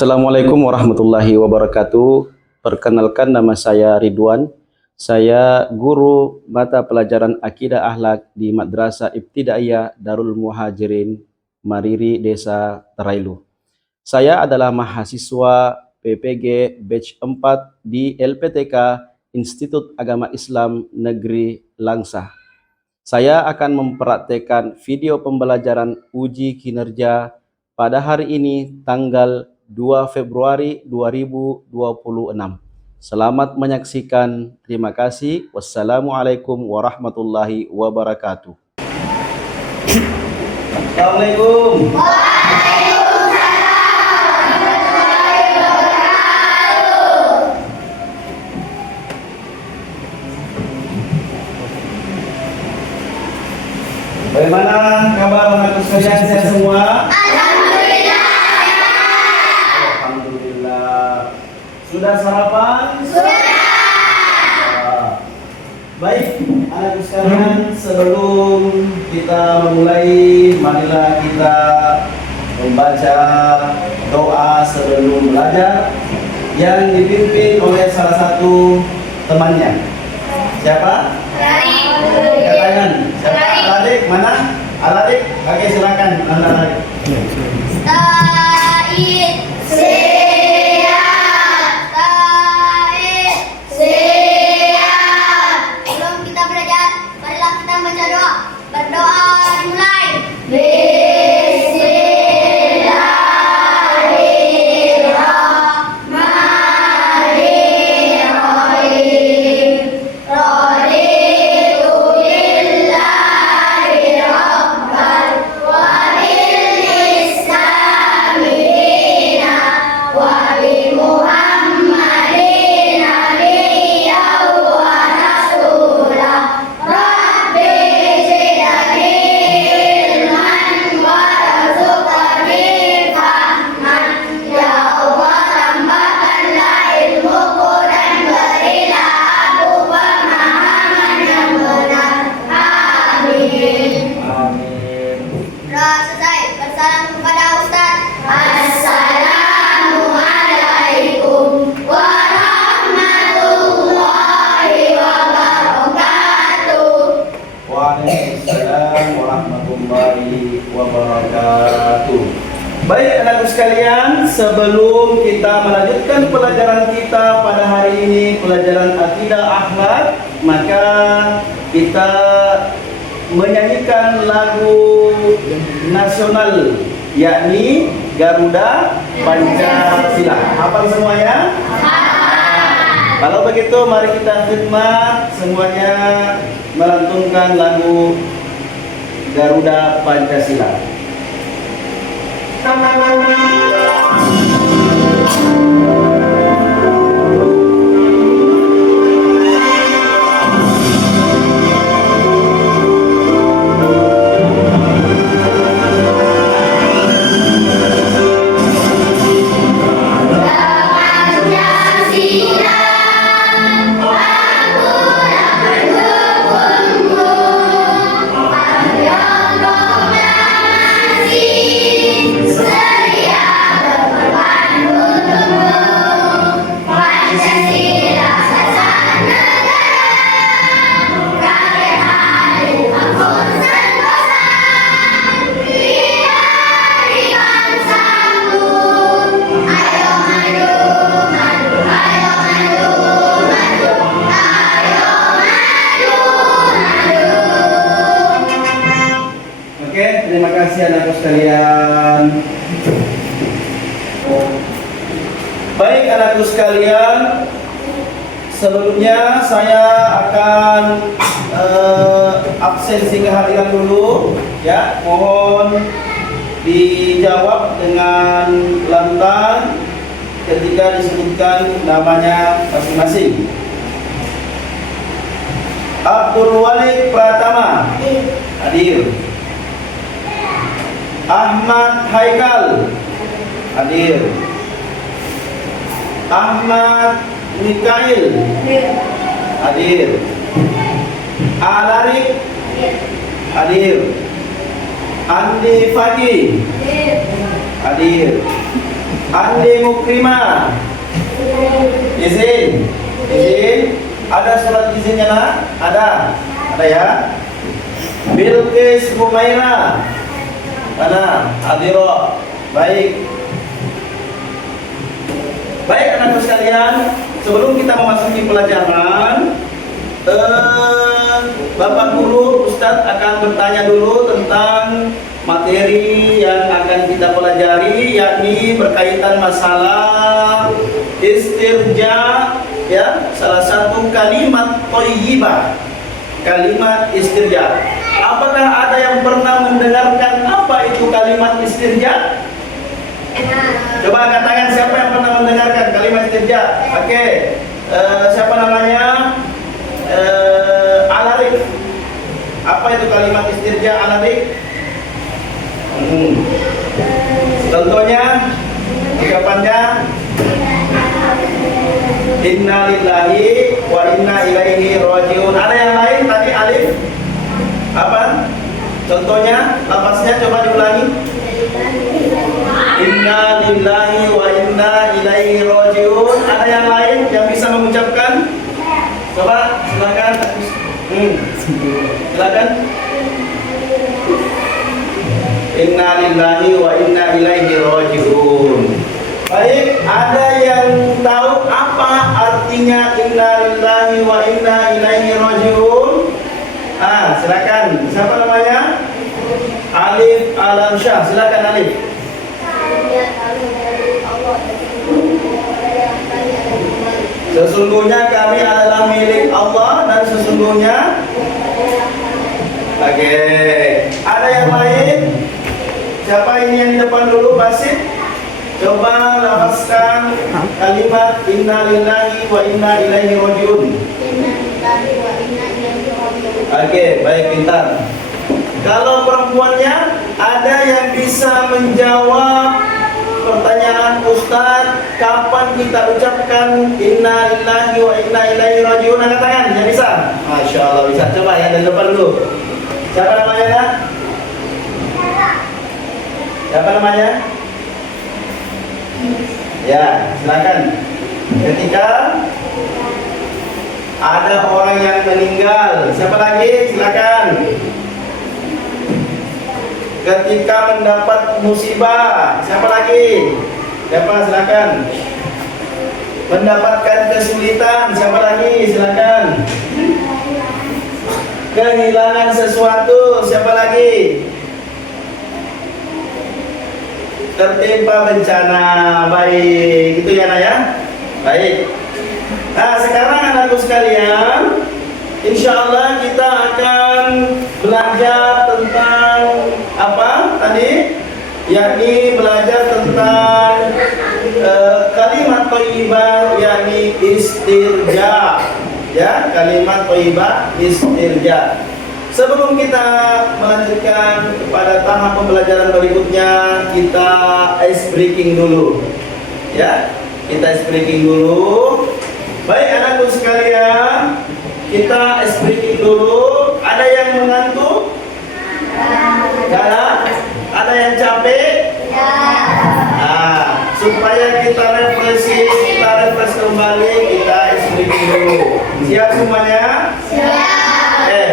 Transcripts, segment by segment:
Assalamualaikum warahmatullahi wabarakatuh. Perkenalkan, nama saya Ridwan. Saya guru mata pelajaran Akidah Akhlak di Madrasah Ibtidaiyah Darul Muhajirin Mariri, Desa Terailu. Saya adalah mahasiswa PPG Batch 4 di LPTK Institut Agama Islam Negeri Langsah. Saya akan mempraktekkan video pembelajaran uji kinerja pada hari ini tanggal 2 Februari 2026. Selamat menyaksikan. Terima kasih. Wassalamualaikum warahmatullahi wabarakatuh. Assalamualaikum. Bagaimana kabar anak sekalian, sehat semua? Alhamdulillah. Sudah sarapan? Sudah. Baik, anak sekalian, sebelum kita memulai, marilah kita membaca doa sebelum belajar yang dipimpin oleh salah satu temannya. Siapa? Katakan. Siapa? Adik mana? Adik, oke silakan. Adik. Said sehat, Said sehat. Sebelum kita belajar, marilah kita baca doa. Berdoa dimulai. Selesai, bersalam kepada Ustaz. Assalamualaikum warahmatullahi wabarakatuh. Waalaikumsalam warahmatullahi wabarakatuh. Baik anakku sekalian, sebelum kita melanjutkan pelajaran kita pada hari ini, pelajaran Akidah Akhlak, maka kita menyanyikan lagu nasional, yakni Garuda Pancasila. Hafal semuanya? Kalau begitu, mari kita khidmat semuanya melantunkan lagu Garuda Pancasila. Terima kasih anak sekalian. Baik anakku sekalian, sebelumnya saya akan absen singgah harian dulu, ya. Mohon dijawab dengan lantang ketika disebutkan namanya masing-masing. Abdul Walid Pratama, hadir. Ahmad Haikal, hadir. Ahmad Mikail, hadir. Alarik, hadir. Andi Faki, hadir. Andi Mukrima. Izin. Ada surat izinnya nak? Ada ya. Bilqis Humaira. Mana? Adiro. Baik. Baik anak-anak sekalian, sebelum kita memasuki pelajaran, Bapak Guru, Ustadz akan bertanya dulu tentang materi yang akan kita pelajari, yakni berkaitan masalah istirja, ya, salah satu kalimat thayyibah, kalimat istirja. Apakah ada yang pernah mendengarkan apa itu kalimat istirja? Coba angkat tangan siapa yang pernah mendengarkan kalimat istirja. Oke, siapa namanya? Alarik. Apa itu kalimat istirja alarik? Contohnya, ucapannya Inna lillahi wa inna ilaihi rajiun. Ada yang lain tadi alif? Apa? Contohnya, lafaznya coba diulangi. Inna lillahi wa inna ilaihi rajiun. Ada yang lain yang bisa mengucapkan? Coba silakan. Silakan. Inna lillahi wa inna ilaihi rajiun. Baik, ada yang tahu apa artinya inna lillahi wa inna ilaihi rajiun? Silakan. Siapa namanya? Alif Alamsyah. Silakan Alif. Sesungguhnya kami adalah milik Allah dan sesungguhnya. Oke. Ada yang lain? Siapa ini yang di depan dulu? Basit. Coba lafazkan kalimat inna lillahi wa inna ilaihi rajiun. Oke, baik, pintar. Kalau perempuannya, ada yang bisa menjawab pertanyaan Ustaz, kapan kita ucapkan inna lillahi wa inna ilaihi rajiun? Angkat tangan, yang bisa? Masya Allah, bisa. Coba yang dari depan dulu. Siapa namanya, nak? Siapa namanya? Ya, silakan. Ketika ada orang yang meninggal, siapa lagi? Silakan. Ketika mendapat musibah, siapa lagi? Siapa? Silakan. Mendapatkan kesulitan, siapa lagi? Silakan. Kehilangan sesuatu, siapa lagi? Tertimpa bencana. Baik, itu ya Nak ya. Baik. Nah, sekarang anakku sekalian, insya Allah kita akan belajar tentang apa tadi? Yakni belajar tentang kalimat thayyibah, yakni istirja. Ya, kalimat thayyibah istirja. Sebelum kita melanjutkan kepada tahap pembelajaran berikutnya, kita ice breaking dulu. Ya, kita ice breaking dulu. Baik anakku sekalian, kita ice breaking dulu. Ada yang mengantuk? Ya. Ada yang capek? Ya. Nah, supaya kita refresh kembali, kita ice breaking dulu. Siap semuanya? Siap.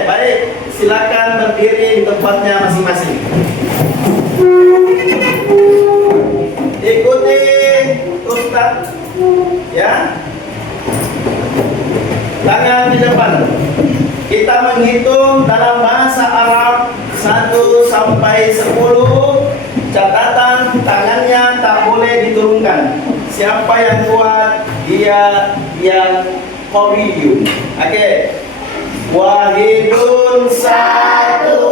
Baik, silakan berdiri di tempatnya masing-masing. Ikuti Ustaz, ya. Tangan di depan. Kita menghitung dalam bahasa Arab 1 sampai 10. Catatan tangannya tak boleh diturunkan. Siapa yang kuat, dia yang qawiyun. Oke. Wahidun satu,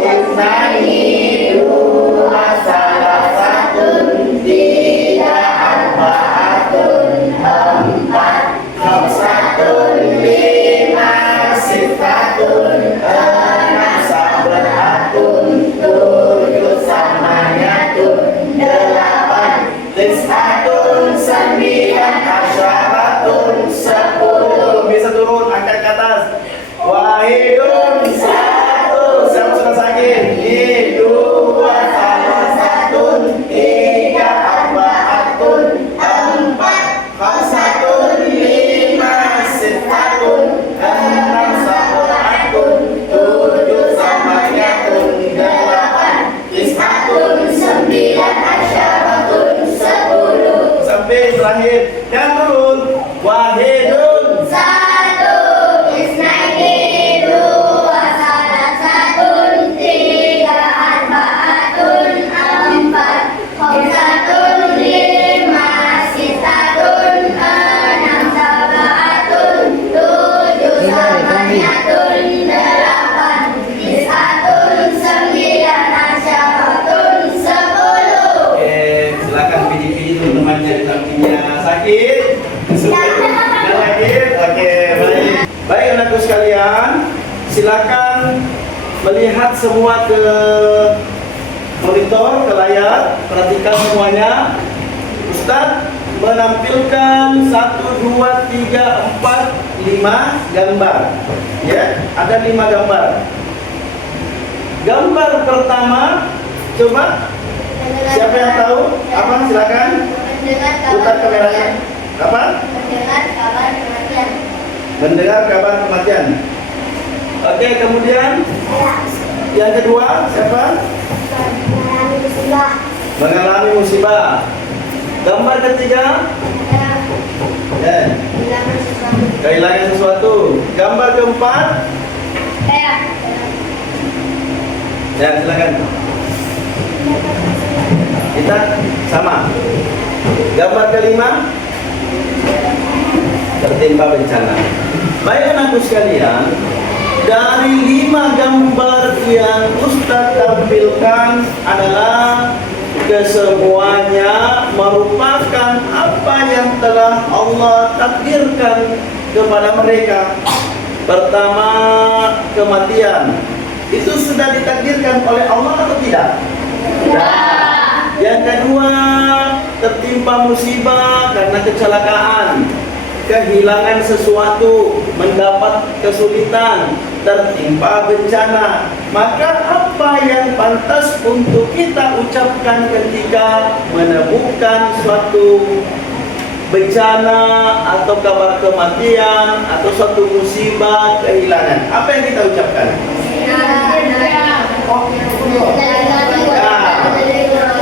isnani dua, salah satun, tiga, arbaatun, empat, khamsatun, lima, sittatun, enam, sab'atun, tujuh, samaniyatun, delapan, tis'atun, sembilan, asyaratun, 10. Bisa turun, angkat ke atas. Wahidun satu, siapa sudah sakit? Dua, salah satun, tiga, arbaatun, terakhir. Dan turun. Wahidun. Satu, isnaini, dua, salasatun, tiga, arbaatun, empat, khamsatun, lima, sitatun, enam, sabaatun, tujuh, samaniyatun, delapan, tisatun, sembilan, asyaratun, 10. Oke, silakan pilih-pilih teman-teman jadi sampingnya. Sakit? Nggak sakit? Oke, baik. Baik anakku sekalian, silakan melihat semua ke monitor, ke layar. Perhatikan semuanya. Ustadz menampilkan 1, 2, 3, 4, 5 gambar. Ya, ada 5 gambar. Gambar pertama, coba siapa yang tahu? Apa? Silakan. Mendengar Putar kabar kameranya. kematian. Apa? Mendengar kabar kematian. Mendengar kabar kematian. Oke, kemudian yang kedua siapa? Mengalami musibah. Mengalami musibah. Gambar ketiga, Kehilangan sesuatu. kehilangan sesuatu. Gambar keempat, ya silakan. Kita sama. Gambar kelima, tertimpa bencana. Baik anakku sekalian, dari 5 gambar yang Ustadz tampilkan adalah kesemuanya merupakan apa yang telah Allah takdirkan kepada mereka. Pertama, kematian. Itu sudah ditakdirkan oleh Allah atau tidak? Tidak. Yang kedua, tertimpa musibah karena kecelakaan, kehilangan sesuatu, mendapat kesulitan, tertimpa bencana. Maka apa yang pantas untuk kita ucapkan ketika menemukan suatu bencana atau kabar kematian atau suatu musibah, kehilangan? Apa yang kita ucapkan?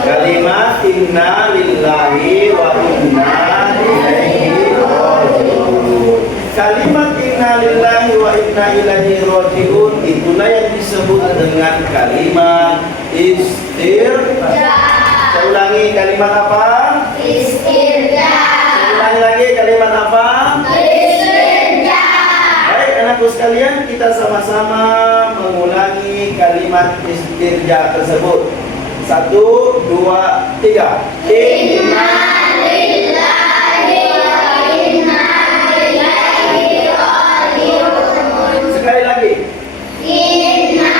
Kalimat inna lillahi wa inna ilaihi raji'un. Kalimat inna lillahi wa inna ilaihi raji'un itulah yang disebut dengan kalimat istirja. Saya ulangi, kalimat apa? Istirja. Saya ulangi lagi, kalimat apa? Istirja. Baik anakku sekalian, kita sama-sama mengulangi kalimat istirja tersebut. 1, 2, 3. Inna lillahi wa inna ilaihi raji'un. Sekali lagi. Inna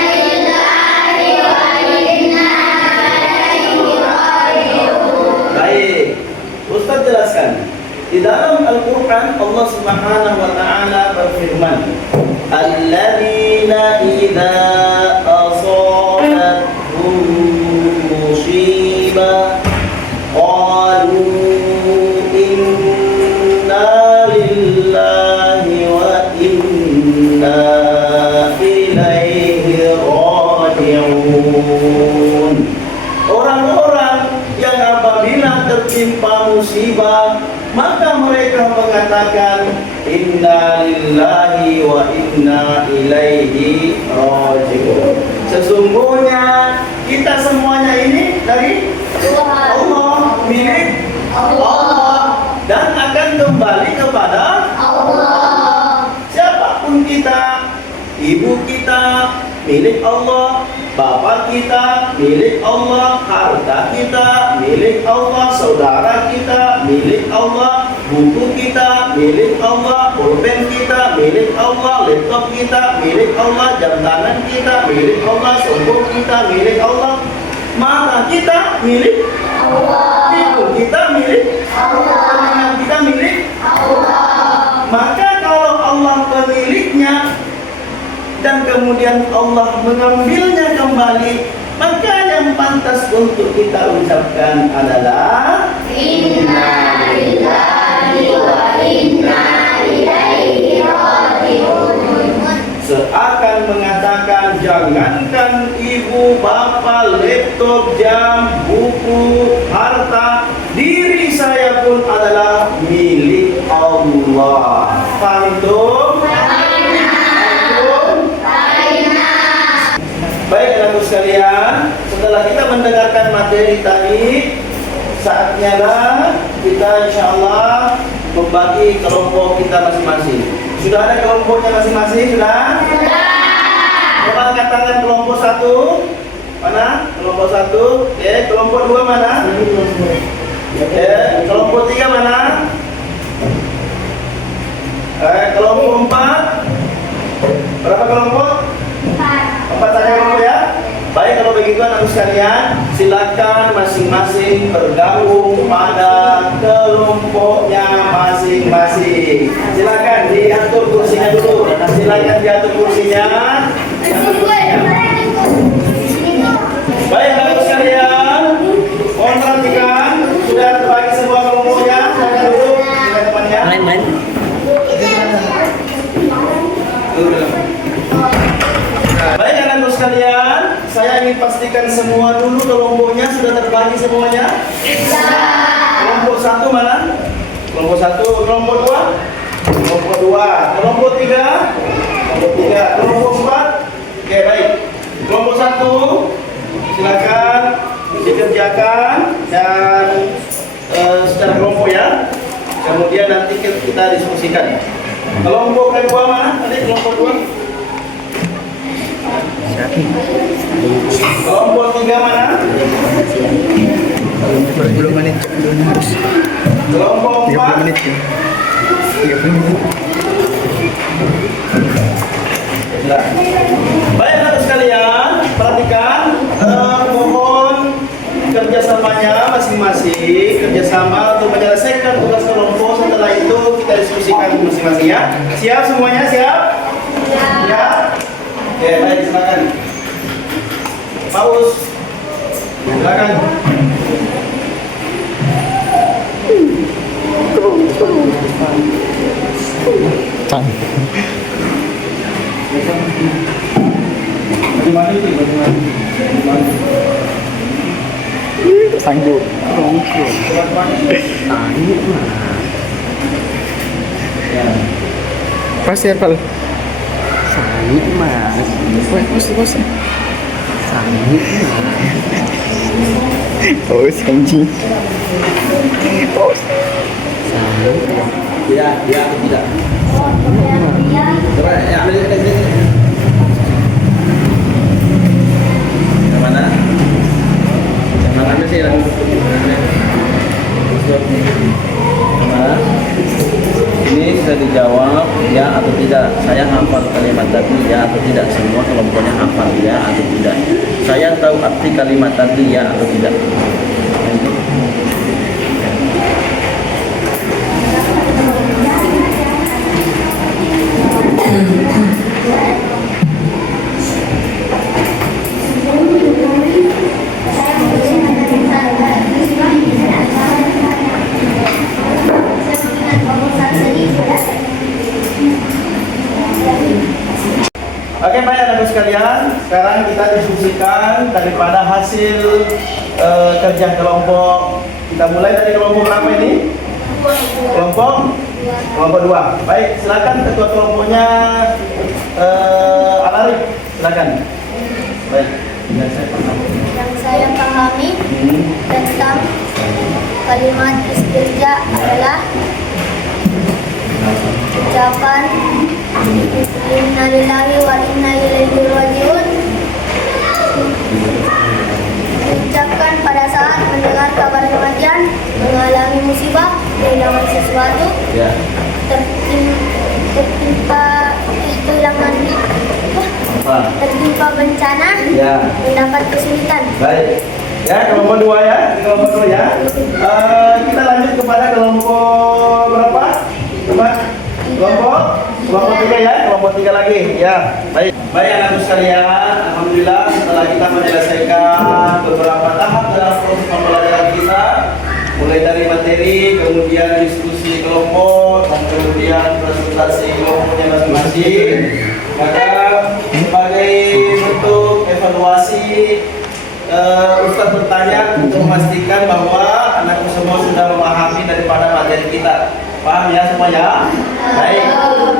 lillahi wa inna ilaihi raji'un. Baik, Ustaz jelaskan. Di dalam Al-Quran Allah Subhanahu wa Ta'ala berfirman, Alladzina idza asabatuhum musibah qalu inna lillahi wa inna ilaihi raji'un. Orang-orang yang apabila tertimpa musibah maka mereka mengatakan inna lillahi wa inna ilaihi raji'un. Sesungguhnya kita semuanya ini dari Allah, milik Allah, dan akan kembali kepada Allah. siapapun kita. Ibu kita milik Allah, bapak kita milik Allah, harta kita milik Allah, saudara kita milik Allah, buku kita milik Allah, pulpen kita milik Allah, laptop kita milik Allah, jam tangan kita milik Allah, sombong kita milik Allah, mata kita milik Allah. hidung kita milik Allah. telinga kita milik. Allah. Maka kalau Allah pemiliknya dan kemudian Allah mengambilnya kembali, maka yang pantas untuk kita ucapkan adalah Inna lillahi wa inna ilaihi raji'un. seakan mengatakan jangankan ibu, bapak, laptop, jam, buku, harta, diri saya pun Allah. Fahimtum? Baik anak-anak sekalian, setelah kita mendengarkan materi tadi, saatnya lah kita insya Allah membagi kelompok kita masing-masing. Sudah ada kelompoknya masing-masing? Sudah? Coba angkat tangan kelompok 1. Mana? Kelompok 1. Oke, kelompok 2 mana? Oke, kelompok 3 mana? Kelompok 4. Berapa kelompok? 4 saja kelompok ya. Baik, kalau begitu anak sekalian, silakan masing-masing bergabung pada kelompoknya masing-masing. Silakan diatur kursinya dulu. Silakan diatur kursinya. Baik, anak sekalian, mohon perhatikan, sudah terbagi semua kelompoknya. Silakan duduk dengan temannya. Baik anak-anak sekalian, saya ingin pastikan semua dulu kelompoknya sudah terbagi semuanya. Kelompok 1 mana? Kelompok 1, kelompok 2, kelompok 2, kelompok 3, kelompok 3, kelompok 4. Oke baik. Kelompok 1 silakan dikerjakan dan secara kelompok ya. Kemudian nanti kita diskusikan. Kelompok kedua mana? Tadi kelompok 2. Kelompok 3 mana? 30 menit. Kelompok 4. 30 menit. 30 menit. Baik anak sekalian, perhatikan, mohon kerjasamanya masing-masing, kerjasama untuk menyelesaikan tugas kelompok. Setelah itu kita diskusikan masing-masing ya. Siap semuanya? Siap? Siap. Oke, baik, silakan. Paus, silakan. Sanggup. Pasti hafal. Sanggup mas. Bos. Sanggup mas. Bos anjing. Bos. Sanggup. Ya, tidak. Coba ya, ambil ini. Yang mana? Yang mana ambil sih? Yang mana? Ini sudah dijawab ya atau tidak. Saya hafal kalimat tadi ya atau tidak. Semua kelompoknya hafal ya atau tidak. Saya tahu arti kalimat tadi ya atau tidak. Oke baik anak sekalian, sekarang kita diskusikan daripada hasil kerja kelompok. Kita mulai dari kelompok berapa ini? Kelompok 2. Baik, silakan ketua kelompoknya Al-Arif, silakan. Baik, Yang saya pahami tentang kalimat istirja adalah ucapan inna lillahi wa inna ilaihi rajiun, diucapkan pada saat mendengar kabar kematian, mengalami musibah, kehilangan sesuatu, tertimpa bencana, mendapat kesulitan. baik. Ya, kelompok 2 ya, kelompok 2 ya. Kita lanjut kepada kelompok berapa? Kelompok 3 ya, kelompok 3 lagi ya. Baik. Baik anak sekalian, alhamdulillah setelah kita menyelesaikan beberapa tahap dalam proses pembelajaran kita, mulai dari materi, kemudian diskusi kelompok, dan kemudian presentasi kelompoknya masing-masing. Maka sebagai bentuk evaluasi, Ustaz bertanya untuk memastikan bahwa anak semua sudah memahami daripada materi kita. Paham ya semuanya? Baik,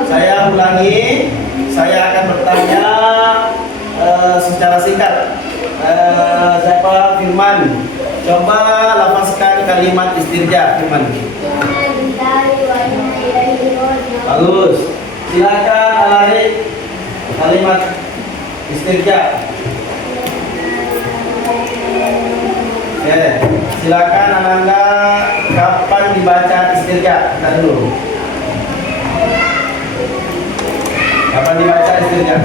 saya ulangi. Saya akan bertanya secara singkat. Siapa Firman? Coba lafazkan kalimat istirja, Firman. Bagus. Silakan Alarik kalimat istirja. Oke, silakan Ananda, kapan dibaca istirja? Kita dulu. Kapan dibaca istirja?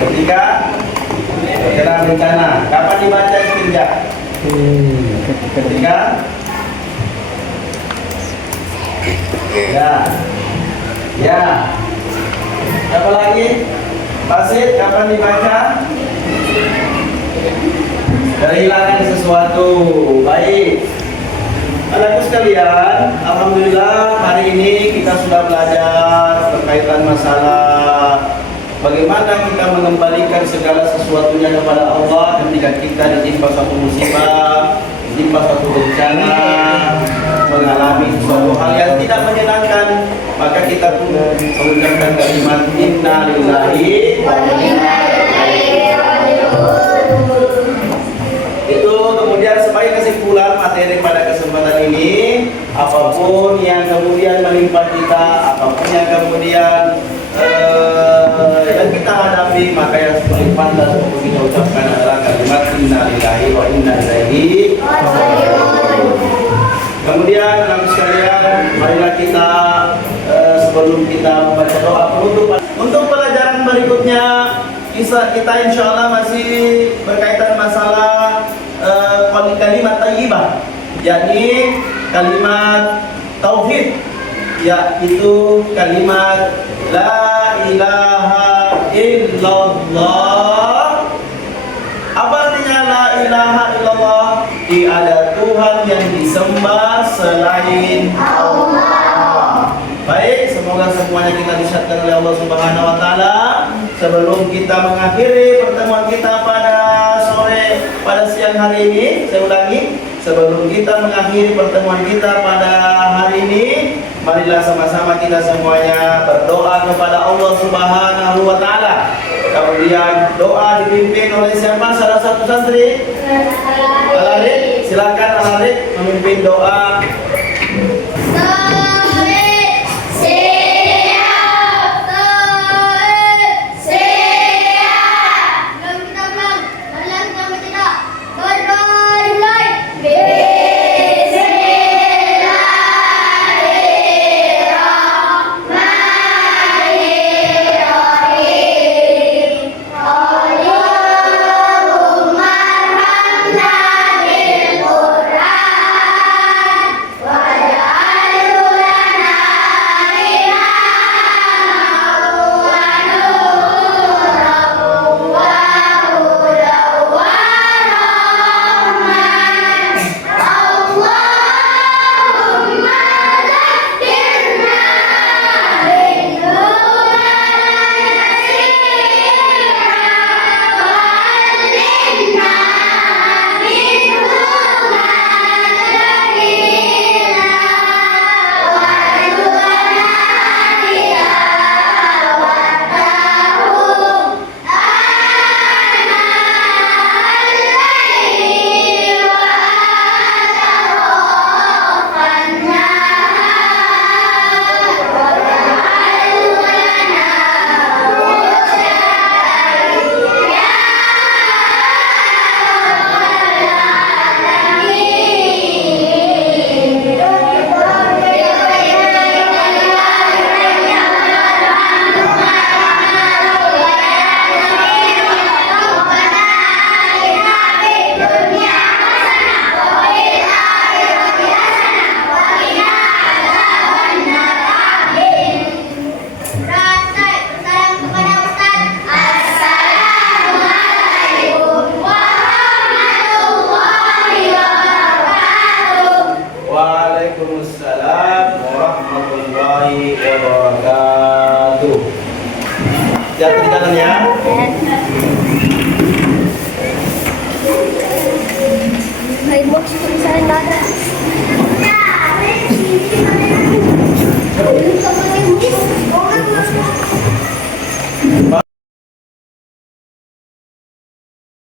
Ketika terkena bencana. Kapan dibaca istirja? Ketika ya. Apa lagi? Basit, kapan dibaca? Kehilangan sesuatu. Baik. Anakku sekalian, alhamdulillah hari ini kita sudah belajar berkaitan masalah bagaimana kita mengembalikan segala sesuatunya kepada Allah ketika kita ditimpa suatu musibah, ditimpa suatu bencana, mengalami suatu hal yang tidak menyenangkan, maka kita pun mengucapkan kalimat inna lillahi wa inna ilaihi raji'un. Itu kemudian sebagai kesimpulan materi pada kesempatan ini, apapun yang kemudian menimpa kita, apapun yang kemudian yang kita hadapi, maka yang paling pantas untuk kita ucapkan adalah kalimat inna lillahi wa inna ilaihi raji'un. Kemudian anak sekalian, marilah kita sebelum kita membaca doa penutup untuk pelajaran berikutnya, kita insya Allah masih berkaitan masalah kalimat thayyibah, yakni kalimat tauhid, yaitu kalimat la ilaha illallah. Apa artinya la ilaha illallah? Tiada Tuhan yang disembah selain Allah. Baik, semoga semuanya kita disyatkan oleh Allah Subhanahu wa taala. Sebelum kita mengakhiri pertemuan kita pada siang hari ini, saya ulangi, sebelum kita mengakhiri pertemuan kita pada hari ini, marilah sama-sama kita semuanya berdoa kepada Allah Subhanahu wa taala. Kemudian doa dipimpin oleh siapa? Salah satu santri? Alarik, silakan Alarik memimpin doa. Jatuh di tangannya.